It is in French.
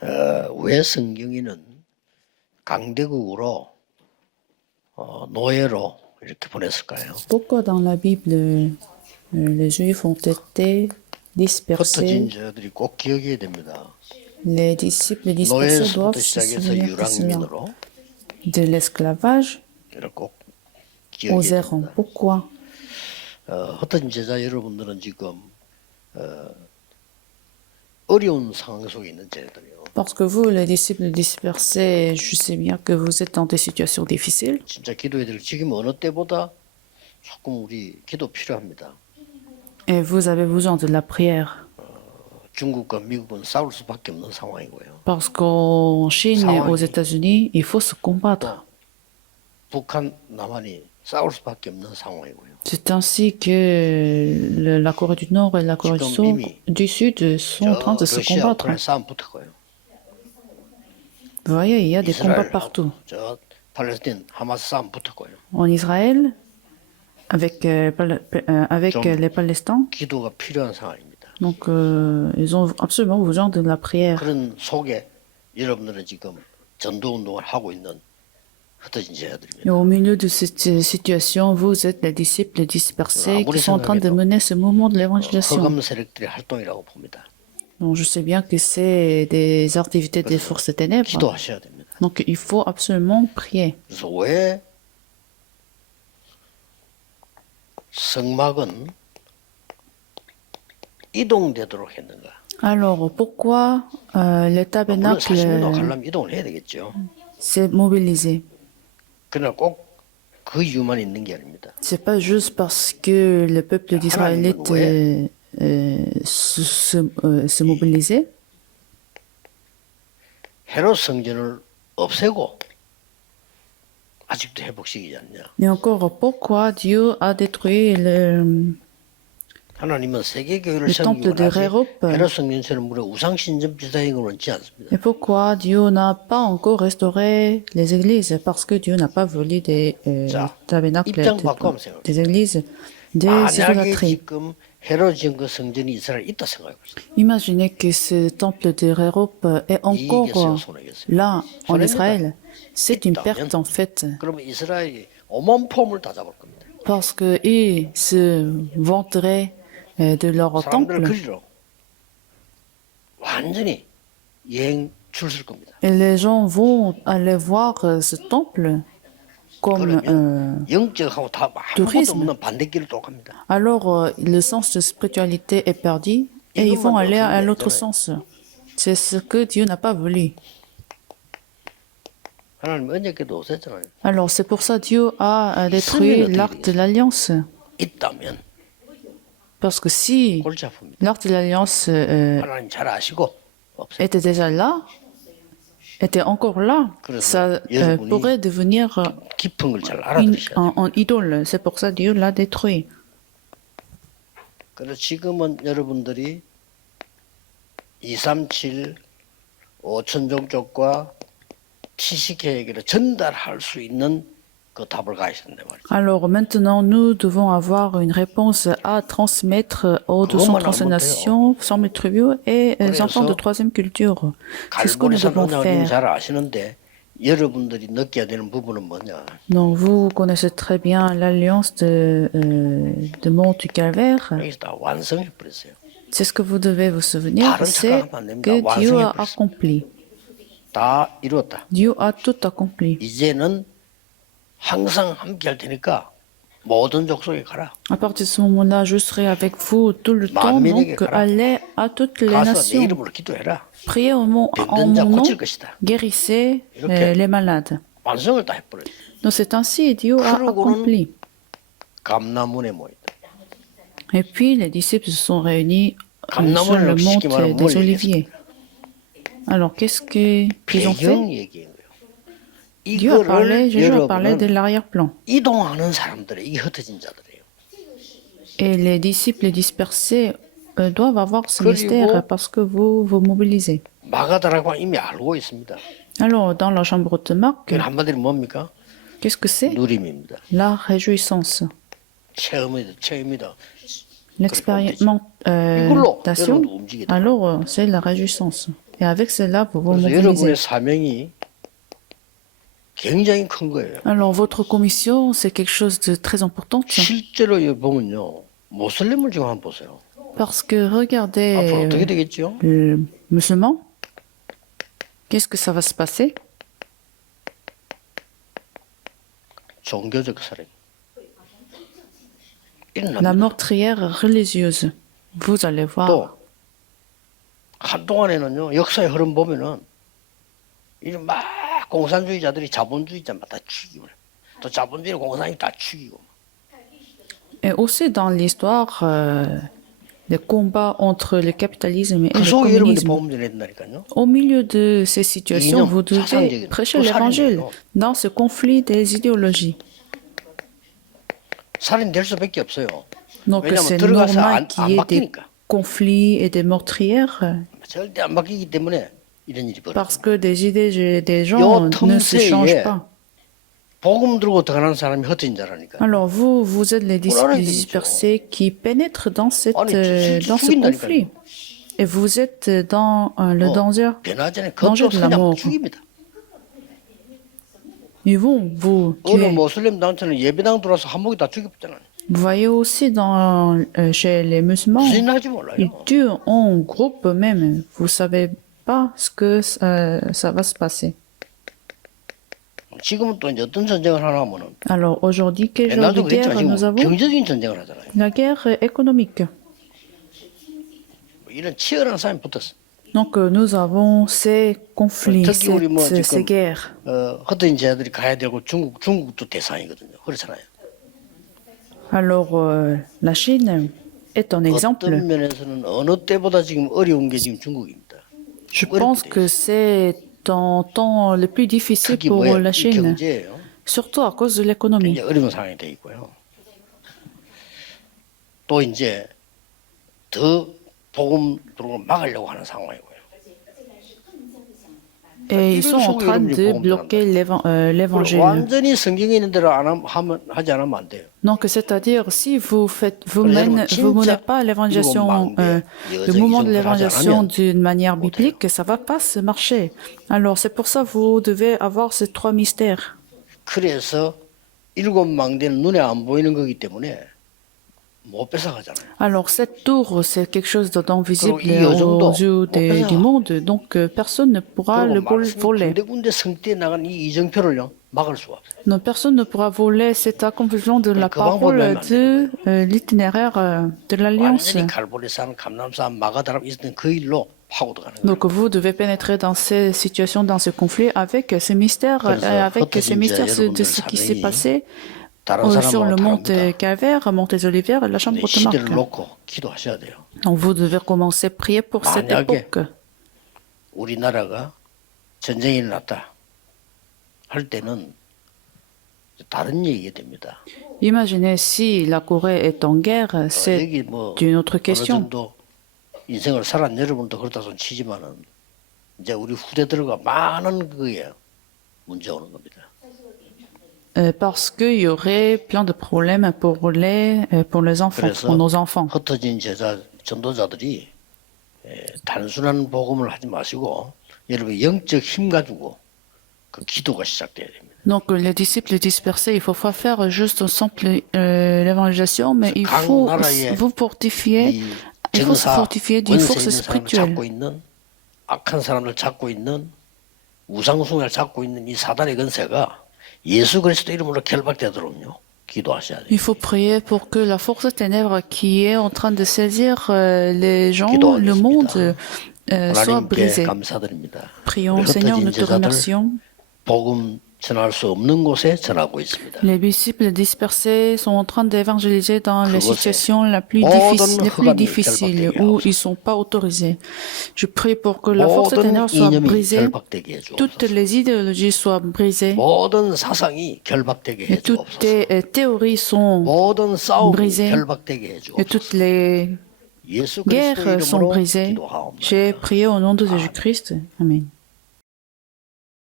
왜 성경에는 강대국으로 노예로 이렇게 보냈을까요? Pourquoi dans la Bible, les Juifs ont été dispersés? 흩어진 자들이 꼭 기억해야 됩니다. Les disciples dispersés doivent 노예에서부터 se 시작해서 souvenir de cela. 유랑민으로 De l'esclavage 이걸 꼭 aux 기억해야 errants. 됩니다. Pourquoi? 흩어진 제자 여러분들은 지금 어려운 상황 속에 있는 제자들이에요. Parce que vous, les disciples dispersés, je sais bien que vous êtes dans des situations difficiles. 진짜 기도해야 될 지금 어느 때보다 조금 우리 기도 필요합니다. Et vous avez besoin de la prière. 중국과 미국은 싸울 수밖에 없는 상황이고요. Parce qu'en Chine et aux États-Unis, il faut se combattre. 북한, 남한이 싸울 수밖에 없는 상황이고요. C'est ainsi que la Corée du Nord et la Corée du Sud sont en train de se 러시아, combattre. 우크라이나 싸움 붙었고요. Vous voyez, il y a des combats partout. 저 팔레스틴 하마스 싸움 붙었고요. En Israël, avec les Palestins. 기도가 필요한 상황입니다. Donc, ils ont absolument besoin de la prière. 그런 속에 여러분들은 지금 전도 운동을 하고 있는 흩어진 제자들입니다. Et au milieu de cette situation, vous êtes les disciples dispersés qui sont en train de mener ce mouvement de l'évangélisation. 흑암 세력들의 활동이라고 봅니다. Donc, je sais bien que c'est des activités des forces des ténèbres. 기도하셔야 됩니다. Donc, il faut absolument prier. 그래서 왜 성막은 이동되도록 했는가? Alors, pourquoi le 물론 tabernacle 40년도 가려면 이동을 해야 되겠죠. s'est mobilisé? 그러나 꼭 그 이유만 있는 게 아닙니다. C'est pas juste parce que le peuple d'Israélite se mobilisait. 헤롯 성전을 없애고 아직도 회복시키지 않냐? Et encore, pourquoi Dieu a détruit 하나님은 세계 교회를 le temple 세우기 de 원하지 Hérope? 헤롯 성전처럼 무려 우상 신전 비슷한 걸 원치 않습니다. Et pourquoi Dieu n'a pas encore restauré les églises? Parce que Dieu n'a pas volé des tabernacles, des églises, des 만약에 idolâtries. 지금 헤롯 지은 그 성전이 이스라엘에 있다 생각해보세요. Imaginez que ce temple de Hérope est encore là en Israël. C'est une perte en fait. 그러면 이스라엘이 오만 폼을 다 잡을 겁니다. Parce qu'ils se vanteraient de leur 사람들을 temple. 그리러 완전히 여행 줄설 겁니다. Et les gens vont aller voir ce temple comme 영적하고 다 아무것도 없는 반대길을 또 갑니다. alors le sens de spiritualité est perdu et ils vont aller à l'autre sens. C'est ce que Dieu n'a pas voulu. 하나님 언약궤도 없앴잖아요. Alors c'est pour ça Dieu a détruit l'arc de l'alliance. 있다면 Parce que si 골치 아픕니다. l'arc de l'alliance 하나님 잘 아시고 없애요. était déjà là, était encore là, ça pourrait devenir 깊은 걸 잘 알아들으셔야 돼요. en idole. C'est pour ça Dieu l'a détruit. 그래서 지금은 여러분들이 237 5천종족과 치식회에게 전달할 수 있는 그 답을 가야 된단 말이죠. Alors maintenant, nous devons avoir une réponse à transmettre aux 230 nations, 100 000 tribus et enfants de troisième culture. C'est ce que nous devons 갈보리 faire. 잘 아시는데 여러분들이 느껴야 되는 부분은 뭐냐? Donc vous connaissez très bien l'alliance de Mont du Calvaire. 여기서 다 완성해 버렸어요. C'est ce que vous devez vous souvenir, c'est que Dieu a accompli. 다 이루었다. Dieu a tout accompli. 이제는 항상 함께 할 테니까 모든 족속에 가라. À partir de ce moment-là, je serai avec vous tout le temps, donc allez à toutes les 가서 내 nations. 이름으로 기도해라. Priez en mon nom, guérissez les malades. 완성을 다 해버렸어요. Donc c'est ainsi Dieu a accompli. 감람문에 모였다. Et puis les disciples se sont réunis sur le mont des Oliviers. Alors qu'est-ce qu'ils ont fait? 배경 얘기예요. Dieu a parlé, Jésus a parlé de l'arrière-plan. 이동하는 사람들의 이 흩어진 자들이에요. Et les disciples dispersés doivent avoir ce mystère parce que vous vous mobilisez. 마가다라고 이미 알고 있습니다. Alors dans la chambre de Marc, 한마디로 뭡니까? qu'est-ce que c'est? 누림입니다. La réjouissance. 체험이다. L'expérimentation, alors c'est la réjouissance. Et avec cela, vous vous 그래서 mobilisez. 여러분의 사명이 굉장히 큰 거예요. Alors, votre commission, c'est quelque chose de très important. 실제로 여기 보면요. 모슬림을 지금 한번 보세요. Parce que 앞으로 regardez 어떻게 되겠죠? le musulman, qu'est-ce que ça va se passer? 종교적 살인. La 일어납니다. meurtrière religieuse. Vous allez voir. 또 한동안에는요. 역사의 흐름 보면은 이제 막 공산주의자들이 자본주의자만 다 죽이고 또 자본주의 공산이 다 죽이고 Et aussi dans l'histoire, les combats entre le capitalisme et 그 le 속에 여러분이 communisme. 복음 전해야 Au milieu de ces situations, 이념, vous devez 사상적인 prêcher 또 l'évangile 살인이에요. dans ce conflit des idéologies. 살인될 수밖에 없어요. Donc 왜냐하면 c'est 들어가서 normal 안 qu'il y ait des 바뀌니까. conflits et des meurtrières 절대 안 바뀌기 때문에 이런 일이 벌어져. parce que des idées des gens 요 ne se changent 틈새에 pas. 복음 들고 들어가는 사람이 흩어진 자라니까. Alors vous êtes les disciples 알아야 되겠죠. dispersés qui pénètrent dans, 아니, dans ce 죽인다니까요. conflit. Et vous êtes dans le danger. 변화전에 danger 겁도 de la 그냥 mort. 죽입니다. Ils vont vous 어느 tuer. 모슬림 단체는 예배당 들어와서 한목이 다 죽였잖아요. Vous voyez aussi dans, chez les musulmans, 무슨 일 할지 몰라요. ils tuent en groupe même. Vous savez pas ce que ça va se passer. 지금은 또 이제 어떤 전쟁을 하나 하면은 Alors aujourd'hui, quel genre de 옛날도 guerre 그랬지만 nous 지금 avons? 경제적인 전쟁을 하잖아요. La guerre économique. 뭐 이런 치열한 싸움이 붙었어. Donc nous avons ces conflits, 특히 우리 뭐 ces 지금 guerres. 흩어진 자들이 가야 되고 중국도 대상이거든요. 그렇잖아요. Alors la Chine est un exemple. 어떤 면에서는 어느 때보다 지금 어려운 게 지금 중국입니다. Je pense que c'est un temps le plus difficile 특히 pour 뭐예요? la 이 Chine, 경제예요. surtout à cause de l'économie. 굉장히 어려운 상황이 돼 있고요. 또 이제 더 복음 들어오는 막으려고 하는 상황이고요. Et ils sont en train de bloquer l'évangile. 완전히 성경에 있는 대로 하지 않으면 안 돼요. Donc, c'est-à-dire, si vous menez pas l'évangélisation, le mouvement de l'évangélisation d'une manière biblique, ça va pas se marcher. Alors, c'est pour ça que vous devez avoir ces trois mystères. 그래서 일곱 망대는 눈에 안 보이는 거기 때문에 못 뺏어가잖아요. Alors, cette tour, c'est quelque chose d'invisible 그리고 aux yeux du monde, donc personne ne pourra le voler. 군데군데 성대에 나간 이 이정표를요 막을 수가 없어요. Non, personne ne pourra voler cet accomplissement de la parole de l'itinéraire de l'Alliance. 완전히 갈보리산, 감남산, 마가다람 있었던 그 일로 파고들어가는 거예요. Donc vous devez pénétrer dans ces situations, dans ce conflit, avec ces mystères, avec ces mystères de ce qui s'est passé sur le mont Calvaire, mont des Olivières et la chambre de 시대를 Marc. 놓고 기도하셔야 돼요. Donc vous devez commencer à prier pour cette époque. 우리나라가 전쟁이 일어났다 할 때는 다른 얘기가 됩니다. Imaginez si la Corée est en guerre, c'est 여기 뭐 une autre 어느 question. 정도 인생을 살았는 여러분도 그렇다 손 치지만은 이제 우리 후대들과 많은 그게 문제 오는 겁니다. Parce qu'il y aurait plein de problèmes pour les enfants, 그래서 pour nos enfants. 흩어진 제자 전도자들이 단순한 복음을 하지 마시고 여러분 영적 힘 가지고 그 기도가 시작돼야 됩니다. Donc les disciples dispersés, il faut pas faire juste une simple l'évangélisation, mais il faut vous fortifier. 이 Il faut se 정사 fortifier d'une 원세 force 있는 사람을 spirituelle. 잡고 있는 악한 사람을 잡고 있는 우상숭배를 잡고 있는 이 사단의 근세가 예수 그리스도 이름으로 결박되도록요 기도하셔야 돼요. Il faut prier pour que la force des ténèbres qui est en train de saisir les gens, le monde, soit 하나님께 brisée. 감사드립니다. Prions, 우리 Seigneur, nous 흩어진 te 제자들 remercions. 복음 전할 수 없는 곳에 전하고 있습니다. Les disciples dispersés sont en train d'évangéliser dans les 그곳에 situations les plus difficiles où ils ne sont pas autorisés. Je prie pour que la force des ténèbres soit 모든 이념이 brisée, 결박되게 해주옵소서. toutes les idéologies soient brisées, 모든 사상이 결박되게 et toutes 해주옵소서. les théories sont 모든 싸움이 brisées, 결박되게 et 해주옵소서. toutes les 예수 그리스도 guerres sont 이름으로 brisées. 기도하옵나이다. J'ai prié au nom de Jésus-Christ. Amen.